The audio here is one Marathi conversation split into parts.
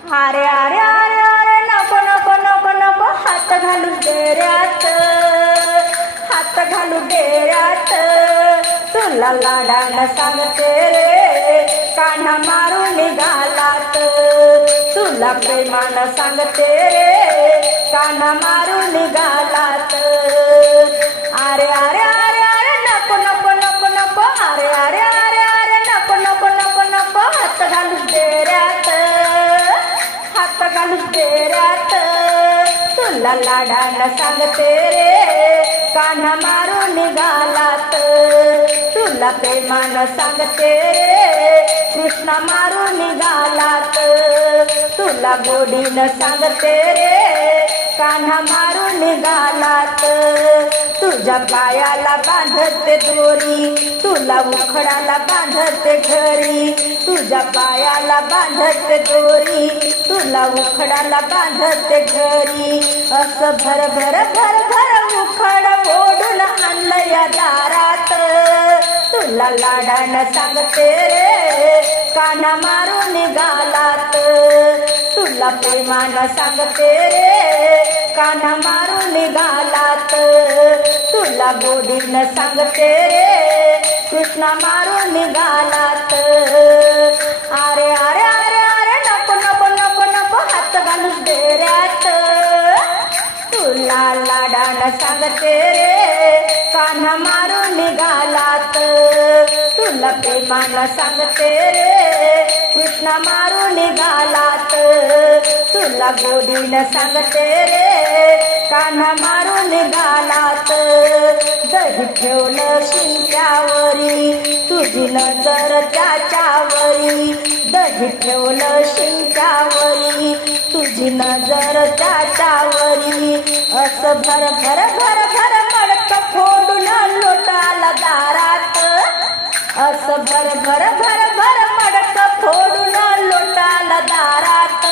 अरे अरे अरे अरे नको नको नको नको हात घालू डेऱ्यात, हात घालू डेऱ्यात. तुला लाडानं सांगते रे कान्हा मारून निघालात. तुला प्रेमानं सांगते रे कान्हा मारून निघालात. अरे अरे अरे अरे नको नको नको नको अरे अरे अरे अरे नको नको नको नको हात घालू डेऱ्यात, हात घालू डेऱ्यात. तुला लाडानं सांगते रे कान्हा मारून निघालात. तुला प्रेमानं सांगते रे कृष्णा मारून निघालात. तुला गोडीनं सांगते रे कान्हा मारून निघालात. तुझ्या पायाला बांधते दोरी, तुला उखडाला बांधते घरी. तुझ्या पायाला बांधते दोरी, तुला उखडाला बांधते घरी. असं भर भर भर भर उखड ओढून आणलं या दारात. तुला लाडानं सांगते रे कान्हा मारून निघालात. तुला प्रेमानं सांगते रे कान्हा मारून निघालात. तुला गोडीनं सांगते रे कृष्णा मारून निघालात. अरे अरे अरे अरे नको नको नको नको हात घालू डेऱ्यात. तुला लाडानं सांगते रे कान्हा मारून निघालात. तुला प्रेमानं सांगते रे कृष्णा मारून निघालात. तुला गोडीनं सांगते रे कान्हा मारून निघालात. दही ठेवलं शिंक्यावरी, तुझी नजर त्याच्यावरी. दही ठेवलं शिंक्यावरी, तुझी नजर त्याच्यावरी. असं भर भर भर भर मडकं फोडून लोटाला दारात. असं भर भर भर भर मडकं फोडून लोटाला दारात.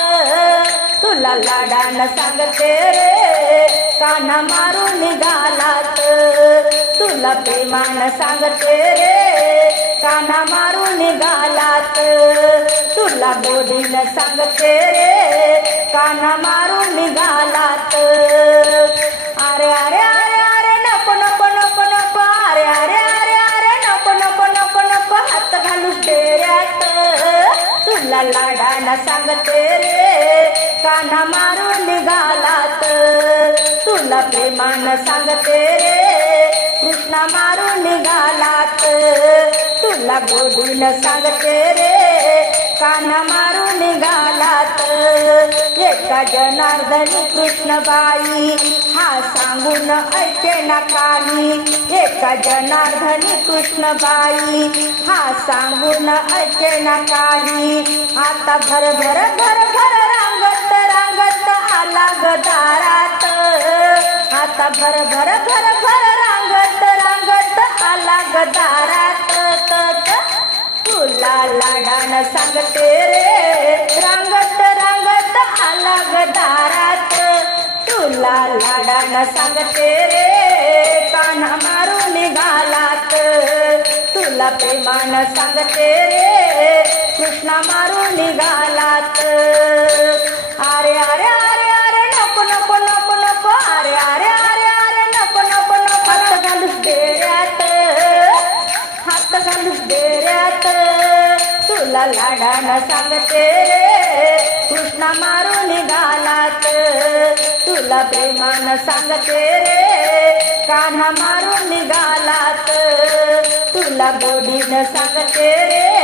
तुला लाडानं सांगते रे कान्हा मारून निघालात. तुला प्रेमानं सांगते रे कान्हा मारून निघालात. तुला गोडीनं सांगते रे कान्हा मारून निघालात. अरे अरे अरे अरे नको नको नको नको अरे अरे अरे अरे नको नको नको नको हात घालू डेऱ्यात. तुला लाडानं सांगते रे कान्हा मारून निघालात. तुला प्रेमानं सांगते रे कृष्णा मारून निघालात. तुला गोडीनं सांगते रे कान्हा मारून निघालात. एका जनार्दनी कृष्णबाई हा सांगून ऐके ना काही. एका जनार्दनी कृष्णबाई हा सांगून ऐके ना काही. आता भर भर भर भर रांगत रांगत आला ग दारात. आता भर भर भर भर रांगत रांगत आला ग दारात. तुला लाडानं सांगते रे रांगत रांगत आला ग दारात. तुला लाडानं सांगते रे कान्हा मारून निघालात. तुला प्रेमानं सांगते रे कृष्णा मारून निघालात. अरे अरे अरे अरे नको नको नको नको अरे अरे अरे अरे नको नको नको हात घालू डेऱ्यात, हात घालू डेऱ्यात. तुला लाडानं सांगते रे कृष्णा मारून निघालात. तुला प्रेमानं सांगते रे कान्हा मारून निघालात. तुला गोडीनं सांगते रे